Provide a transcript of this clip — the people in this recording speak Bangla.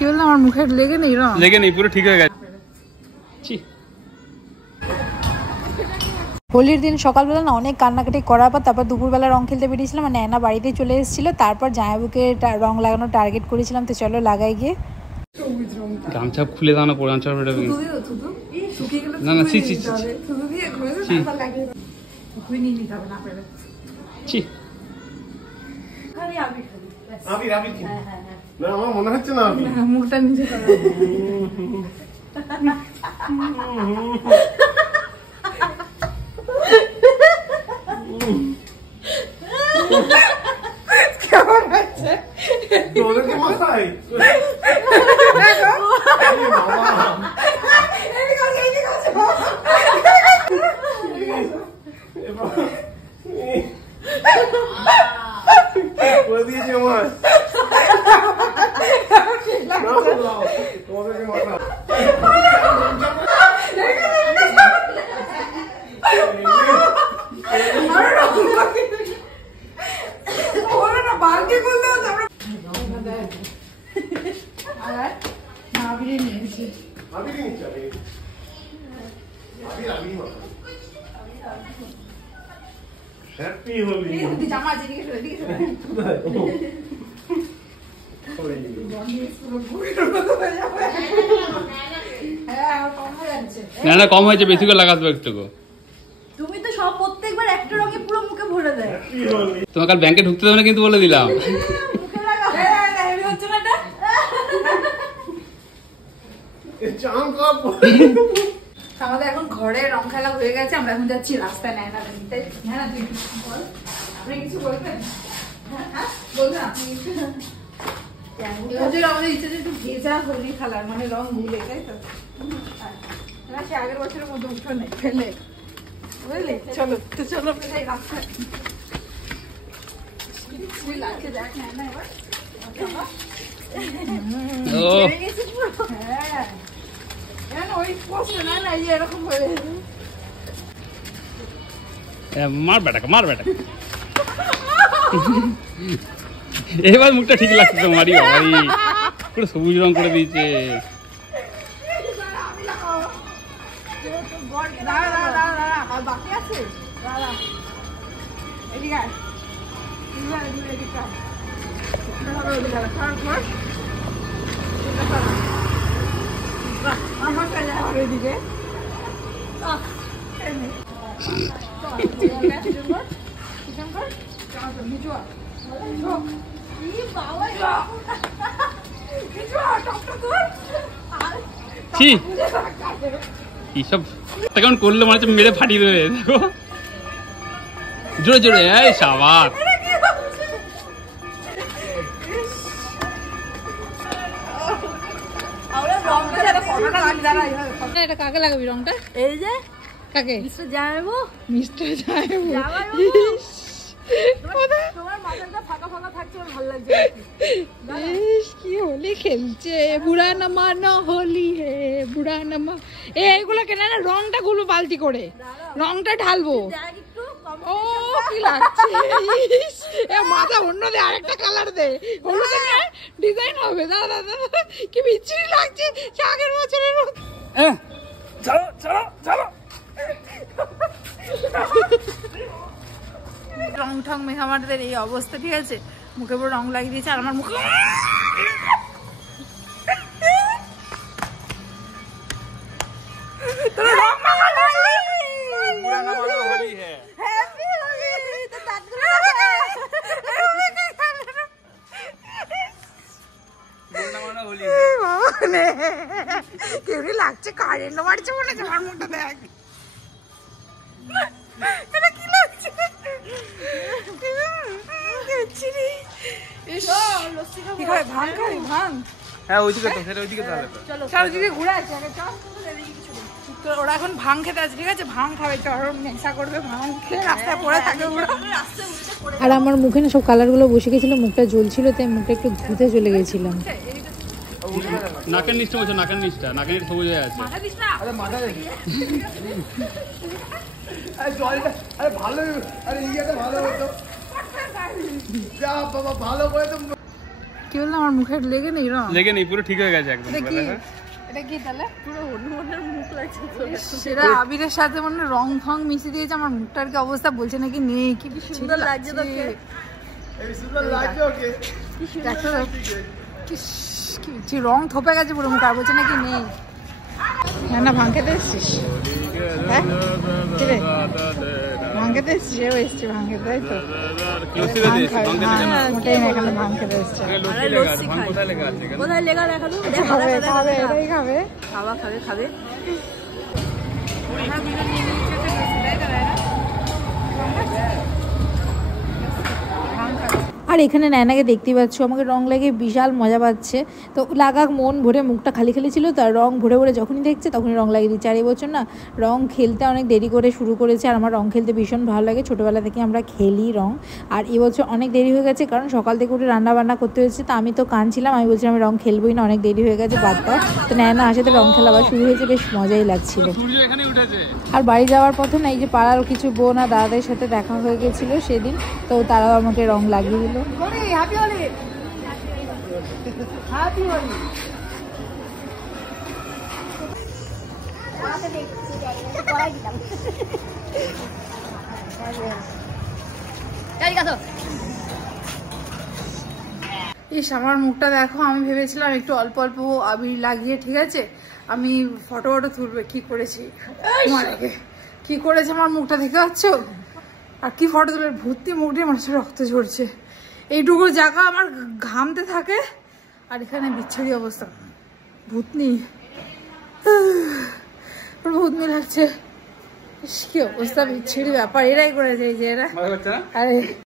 কি বললাম আমার মুখে লেগে নেই রং লেগে নেই পুরো ঠিক হয়ে গেছে হোলির দিন সকালবেলা না অনেক কান্নাকাটি করার পর তারপর দুপুরবেলা রং খেলতে বেরিয়েছিলাম আর নয়না বাড়িতেই চলে এসেছিল তারপর জামাইবুকে রং লাগানোর টার্গেট করেছিলাম তো চলো লাগাই গিয়ে গামছা খুলে দাও না পরে গামছা না না ছি ছি ছি আমার মনে হচ্ছে না মুখটা নিচে কেমন হচ্ছে করে দিয়েছি আমার হ্যাপি হোলি জামা দিকে না না কম হয়েছে বেশি করে লাগাতে একটু তুমি তো সব প্রত্যেকবার একটা রঙে পুরো মুখে ভরে দেয় তোমার কাল ব্যাংকে ঢুকতে দেবে না কিন্তু বলে দিলাম মুখে লাগা হেভি হচ্ছে না এটা আমাদের এখন ঘরে রং খেলা হয়ে গেছে আমরা এখন যাচ্ছি রাস্তায় নেয় না নিতে হ্যাঁ না তুই বল আপনি কিছু বলবেন হ্যাঁ বলবেন আপনি আমাদের ইচ্ছে একটু ভেজা হোলি খেলার মানে রং গুলে তাই তো না সে আগের বছরের মধ্যে উঠো নেই ফেলে বুঝলি চলো তো চলো রাস্তায় লাগছে দেখ না এবার মার বেটা মার বেটা এবার মুখটা ঠিক লাগছে তোমারই বাবাই পুরো সবুজ রং করে দিয়েছে বাকি আছে এদিকে এইসব কেমন করলে মনে হচ্ছে মেরে ফাটিয়ে দেবে দেখো জোরে জোরে এই সাবাস এটা কাকে লাগাবি রংটা এই যে কাকে মিস্টার জামাইবু মিস্টার জামাইবু তোমার মাথাটা ফাঁকা ফাঁকা থাকছে আমার ভালো লাগছে কি হোলি খেলছে বুড়া নামা না হোলি হে বুড়া নামা এইগুলো কেন না রংটা গুলো বালতি করে রংটা ঢালবো ও কি লাগছে মাথা অন্য দে আরেকটা কালার দে হলুদ ডিজাইন হবে দাদা দাদা কি বিচ্ছিরি লাগছে আগের বছরের চলো চলো চলো রং ঠং মেঘামারদের এই অবস্থা ঠিক আছে মুখে পুরো রং লাগিয়ে দিয়েছে আর আমার মুখে কেমনি লাগছে কারেন্ট মারছে মনে হচ্ছে আমার মুখটা দেখ কি লাগছে ভাঙ খাবি ভাঙ হ্যাঁ ওইদিকে তো সেটা ওইদিকে তাহলে চলো ওইদিকে ঘুরে আছে ওরা এখন ভাঙ খেতে আছে ঠিক আছে ভাঙ খাবে চরম নেশা করবে ভাঙ খেয়ে রাস্তায় পড়ে থাকে আর আমার মুখে না সব কালারগুলো বসে গেছিল মুখটা জ্বলছিল তাই মুখটা একটু ধুতে চলে গেছিলাম নাকের নিচটা বলছো নাকের নিচটা নাকের নিচ সবুজ হয়ে আছে আরে মাথা দেখি আরে জলটা আরে ভালো আরে ইয়েটা ভালো হতো যা বাবা ভালো করে তো কি বললাম আমার মুখে লেগে নেই রং? লেগে নেই, পুরো ঠিক হয়ে গেছে একদম। এটা কি? এটা কি তাহলে? পুরো হনুমানের মুখ লাগছে তো। সেটা আবিরের সাথে মানে রং ফং মিশিয়ে দিয়েছে, আমার মুখটার কি অবস্থা বলছে নাকি নেই। কি সুন্দর লাগছে তোকে। এই সুন্দর লাগছে ওকে। কি রং থপে গেছে পুরো মুখ, আর বলছে নাকি নেই। না না ভাং খেতে এসছিস? হ্যাঁ ভাং খেতে এসছিস? এও এসছি ভাং খেতে, তাই তো? মোটেই না, এখানে ভাং খেতে এসছে। কোথায় লেখা দেখা তো? খাবে এটাই খাবে। খাবে। আর এখানে নায়নাকে দেখতে পাচ্ছ আমাকে রং লাগে বিশাল মজা পাচ্ছে। তো লাগাক মন ভরে, মুখটা খালি খালি ছিল, তার রং ভরে ভরে যখনই দেখছে তখনই রং লাগিয়ে দিচ্ছে। আর এবছর না রং খেলতে অনেক দেরি করে শুরু করেছে, আর আমার রং খেলতে ভীষণ ভালো লাগে, ছোটোবেলা থেকে আমরা খেলি রং। আর এবছর অনেক দেরি হয়ে গেছে, কারণ সকাল থেকে উঠে রান্না বান্না করতে হয়েছে। তো আমি তো কাঁদছিলাম, আমি বলছিলাম আমি রং খেলবোই না, অনেক দেরি হয়ে গেছে, বাদ দাও। তো নায়না আসাতে রং খেলা আবার শুরু হয়েছে, বেশ মজাই লাগছিল। আর বাড়ি যাওয়ার পথে না এই যে পাড়ার কিছু বোন আর দাদাদের সাথে দেখা হয়ে গেছিলো সেদিন, তো তারাও আমাকে রং লাগিয়ে দিল। ইস আমার মুখটা দেখো, আমি ভেবেছিলাম একটু অল্প অল্প আবির লাগিয়ে, ঠিক আছে আমি ফটো তুলবে, কি করেছি কি করেছে আমার মুখটা দেখতে পাচ্ছ? আর কি ফটো তুলে ভর্তি মুখ দিয়ে মানুষের রক্ত ঝরছে, এইটুকু জায়গা আমার ঘামতে থাকে, আর এখানে বিচ্ছিরি অবস্থা, ভূতনি ভূতনি লাগছে। কি অবস্থা, বিচ্ছিরি ব্যাপার, এরাই করেছে এই যে এরা। আরে